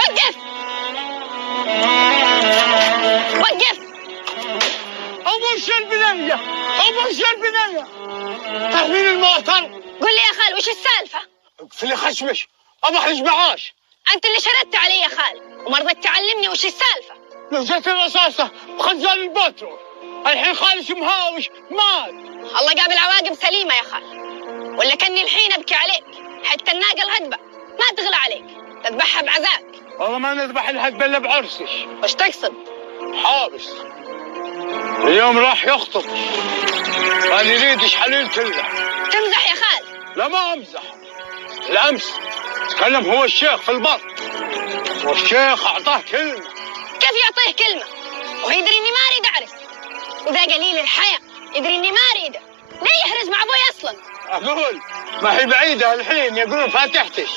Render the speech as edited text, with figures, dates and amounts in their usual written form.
وقف وقف. أبوش البنية أبوش البنية. تحميل الموتر. قل لي يا خال وش السالفة؟ في اللي خشمش أبى أحرج معاش. أنت اللي شردت علي يا خال وما رضيت تعلمني وش السالفة. نزلت الرصاصة بخزان البترول، الحين خالش مهاوش مات. الله قابل عواقب سليمة يا خال، ولا كني الحين أبكي عليك. حتى الناقة الهدبة ما تغلى عليك، تذبحها بعزاك. والله ما نذبح الهدبة إلا بعرسش. وش تقصد؟ حابس اليوم راح يخطب، قال يريدش حليل كله. تمزح يا خال؟ لا ما أمزح، الأمس تكلم هو الشيخ في البر، والشيخ أعطاه كلمة. كيف يعطيه كلمة وهو يدري إني ما أريد أعرس؟ وذا قليل الحياة يدري إني ما أريده، ليه يحرز مع أبوي أصلا؟ أقول ما هي بعيدة الحين، يقولون فاتحتش.